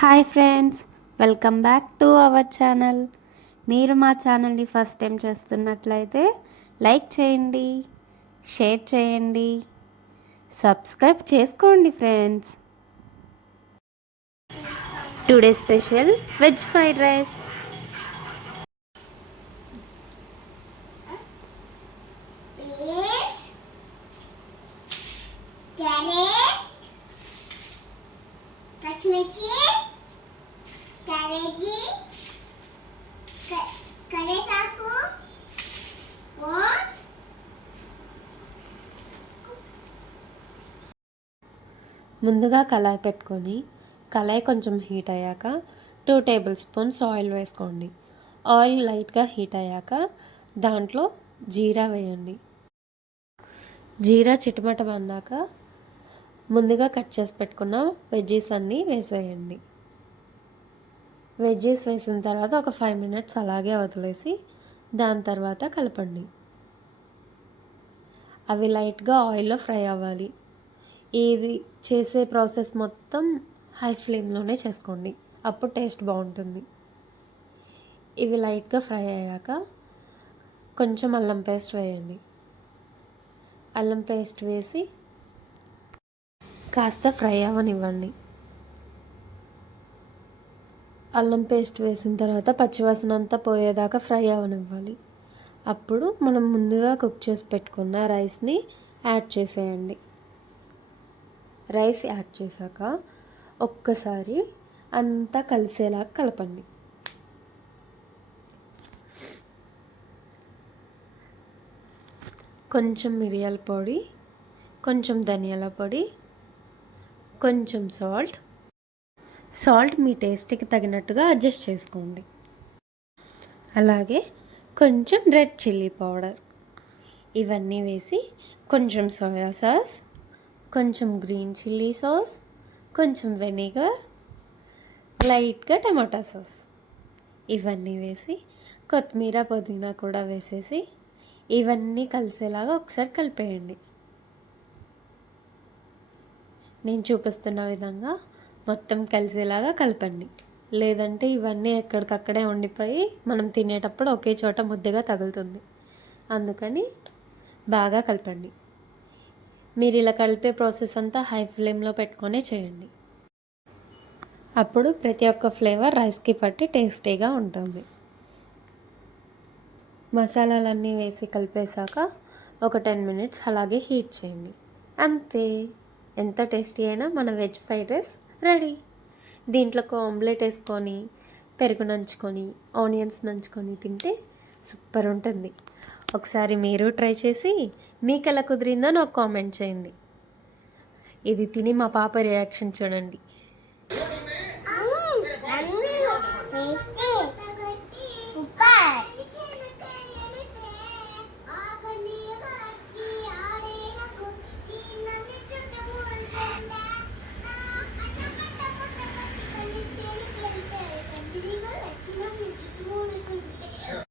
Hi friends, welcome back to our channel. మీరు మా ఛానల్ని ఫస్ట్ టైం చేస్తున్నట్లయితే లైక్ చేయండి, షేర్ చేయండి, సబ్స్క్రైబ్ చేసుకోండి friends. Today special veg fried rice. పచ్చిమిర్చి, క్యాబేజీ, కరివేపాకు, ఓట్స్. ముందుగా కళాయి పెట్టుకొని కళాయి కొంచెం హీట్ అయ్యాక 2 టేబుల్ స్పూన్స్ ఆయిల్ వేసుకోండి. ఆయిల్ లైట్గా హీట్ అయ్యాక దాంట్లో జీరా వేయండి. జీరా చిటమటమన్నాక ముందుగా కట్ చేసి పెట్టుకున్న వెజ్జీస్ అన్నీ వేసేయండి. వెజ్జీస్ వేసిన తర్వాత ఒక 5 మినిట్స్ అలాగే వదిలేసి దాని తర్వాత కలపండి. అవి లైట్గా ఆయిల్లో ఫ్రై అవ్వాలి. ఇది చేసే ప్రాసెస్ మొత్తం హై ఫ్లేమ్లోనే చేసుకోండి, అప్పుడు టేస్ట్ బాగుంటుంది. ఇవి లైట్గా ఫ్రై అయ్యాక కొంచెం అల్లం పేస్ట్ వేయండి. అల్లం పేస్ట్ వేసి కాస్త ఫ్రై అవ్వనివ్వండి. అల్లం పేస్ట్ వేసిన తర్వాత పచ్చివాసన అంతా పోయేదాకా ఫ్రై అవ్వనివ్వాలి. అప్పుడు మనం ముందుగా కుక్ చేసి పెట్టుకున్న రైస్ని యాడ్ చేసేయండి. రైస్ యాడ్ చేశాక ఒక్కసారి అంతా కలిసేలా కలపండి. కొంచెం మిరియాల పొడి, కొంచెం ధనియాల పొడి, కొంచెం సాల్ట్ మీ టేస్ట్కి తగినట్టుగా అడ్జస్ట్ చేసుకోండి. అలాగే కొంచెం రెడ్ చిల్లీ పౌడర్, ఇవన్నీ వేసి కొంచెం సోయా సాస్, కొంచెం గ్రీన్ చిల్లీ సాస్, కొంచెం వెనిగర్, లైట్గా టమాటా సాస్, ఇవన్నీ వేసి కొత్తిమీర పుదీనా కూడా వేసేసి ఇవన్నీ కలిసేలాగా ఒకసారి కలిపేయండి. నేను చూపిస్తున్న విధంగా మొత్తం కలిసేలాగా కలపండి. లేదంటే ఇవన్నీ ఎక్కడికక్కడే ఉండిపోయి మనం తినేటప్పుడు ఒకే చోట ముద్దగా తగులుతుంది. అందుకని బాగా కలపండి. మీరు ఇలా కలిపే ప్రాసెస్ అంతా హై ఫ్లేమ్లో పెట్టుకొనే చేయండి. అప్పుడు ప్రతి ఒక్క ఫ్లేవర్ రైస్కి పట్టి టేస్టీగా ఉంటుంది. మసాలాలన్నీ వేసి కలిపేశాక ఒక 10 మినిట్స్ అలాగే హీట్ చేయండి. అంతే, ఎంత టేస్టీ అయినా మన వెజ్ ఫ్రైడ్ రైస్ రెడీ. దీంట్లోకి ఆమ్లెట్ వేసుకొని, పెరుగు నంచుకొని, ఆనియన్స్ నంచుకొని తింటే సూపర్ ఉంటుంది. ఒకసారి మీరు ట్రై చేసి మీకు ఎలా కుదిరిందో నాకు కామెంట్ చేయండి. ఇది తిని మా పాప రియాక్షన్ చూడండి.